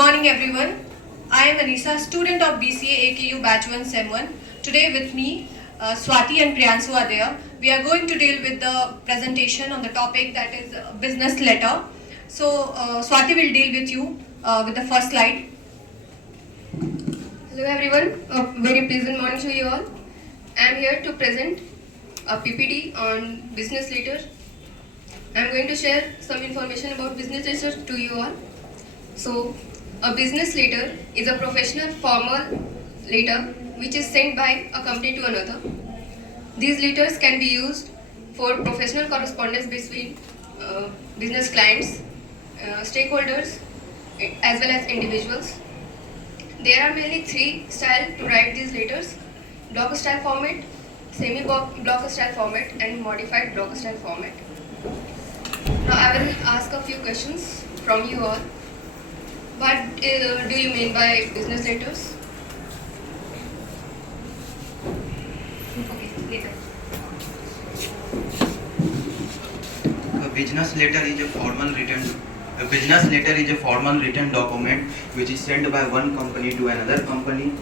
morning everyone. I am Anisa, student of BCA AKU batch 1 Sem 1. Today with me, Swati and Priyansu are there. We are going to deal with the presentation on the topic that is business letter. So Swati will deal with you with the first slide. Hello everyone, a very pleasant morning to you all. I am here to present a PPT on business letter. I am going to share some information about business letter to you all. So, a business letter is a professional formal letter which is sent by a company to another. These letters can be used for professional correspondence between business clients, stakeholders, as well as individuals. There are mainly three styles to write these letters: block style format, semi-block style format, and modified block style format. Now I will ask a few questions from you all. What do you mean by business letters? Okay, later. A business letter is a formal written document which is sent by one company to another company.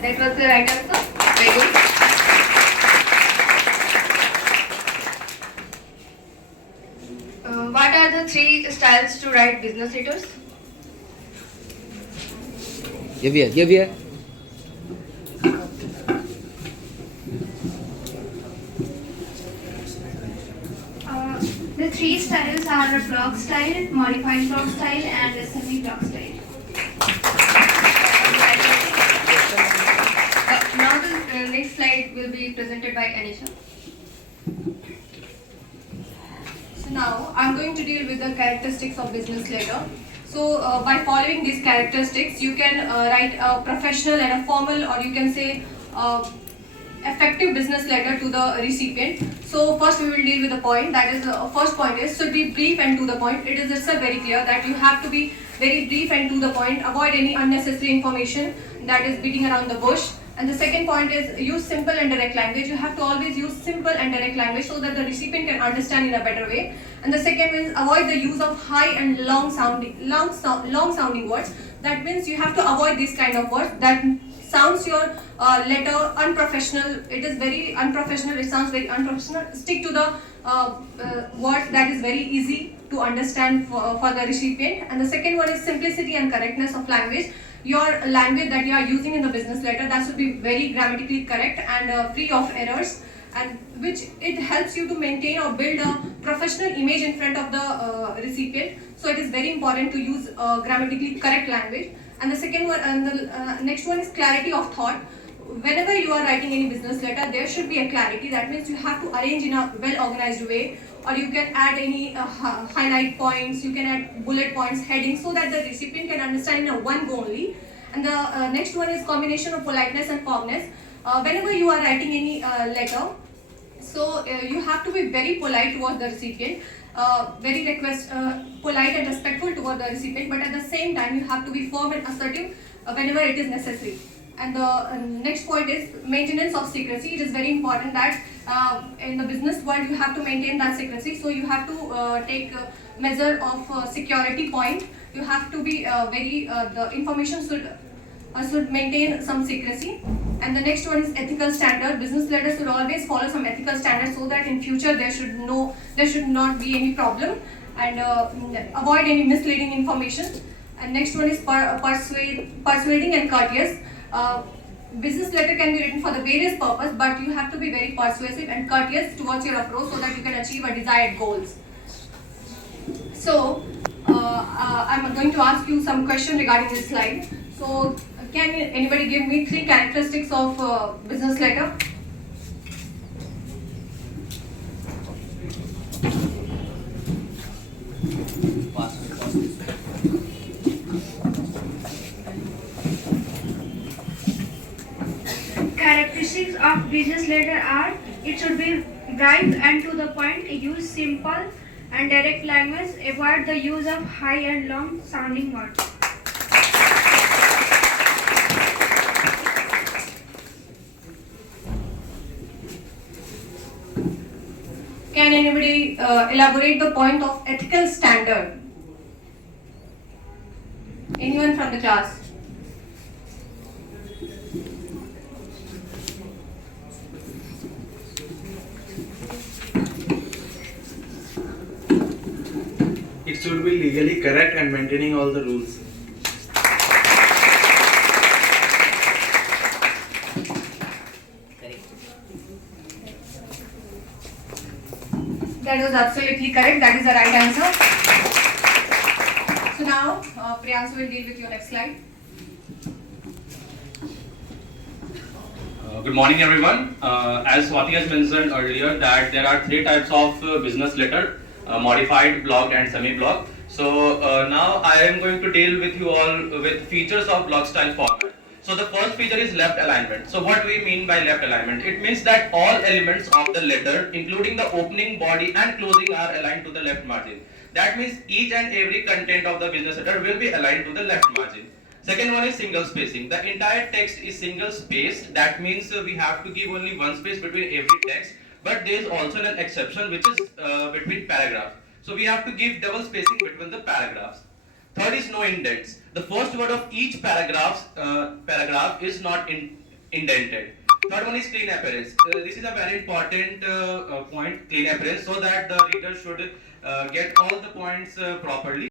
That was the right answer. Very good. What are the three styles to write business letters? Give here. The three styles are block style, modified block style, and semi-block style. Now the next slide will be presented by Anisha. So now I'm going to deal with the characteristics of business letter. So by following these characteristics, you can write a professional and a formal, or you can say effective business letter to the recipient. So first we will deal with the point, that is first point is should be brief and to the point. It is itself very clear that you have to be very brief and to the point, avoid any unnecessary information that is beating around the bush. And the second point is use simple and direct language. You have to always use simple and direct language so that the recipient can understand in a better way. And the second is avoid the use of high and long sounding words. That means you have to avoid these kind of words that sounds your letter unprofessional. It is very unprofessional. It sounds very unprofessional. Stick to the word that is very easy to understand for the recipient. And the second one is simplicity and correctness of language. Your language that you are using in the business letter, that should be very grammatically correct and free of errors, and which it helps you to maintain or build a professional image in front of the recipient. So it is very important to use grammatically correct language. And the second one, and the next one is clarity of thought. Whenever you are writing any business letter, there should be a clarity. That means you have to arrange in a well organized way, or you can add any highlight points, you can add bullet points, headings, so that the recipient can understand in a one go only. And the next one is combination of politeness and firmness. Whenever you are writing any letter, so you have to be very polite towards the recipient, polite and respectful towards the recipient, but at the same time you have to be firm and assertive whenever it is necessary. And the next point is maintenance of secrecy. It is very important that in the business world you have to maintain that secrecy. So you have to take measure of security point. You have to be the information should maintain some secrecy. And the next one is ethical standard. Business letters should always follow some ethical standards so that in future there should not be any problem, and avoid any misleading information. And next one is persuading and courteous. Business letter can be written for the various purpose, but you have to be very persuasive and courteous towards your approach so that you can achieve a desired goals. So I'm going to ask you some question regarding this slide. So can anybody give me three characteristics of business letter? Characteristics of business letter are: it should be brief and to the point, use simple and direct language, avoid the use of high and long sounding words. Can anybody elaborate the point of ethical standard? Anyone from the class? It should be legally correct and maintaining all the rules. That was absolutely correct. That is the right answer. So now, Priyansu will deal with your next slide. Good morning, everyone. As Swati has mentioned earlier, that there are three types of business letter: modified, blocked, and semi-block. So now I am going to deal with you all with features of block style format. So the first feature is left alignment. So what we mean by left alignment? It means that all elements of the letter, including the opening, body, and closing, are aligned to the left margin. That means each and every content of the business letter will be aligned to the left margin. Second one is single spacing. The entire text is single spaced. That means we have to give only one space between every text. But there is also an exception, which is between paragraphs. So we have to give double spacing between the paragraphs. Third is no indents. The first word of each paragraph is not indented. Third one is clean appearance. This is a very important point, clean appearance, so that the reader should get all the points properly.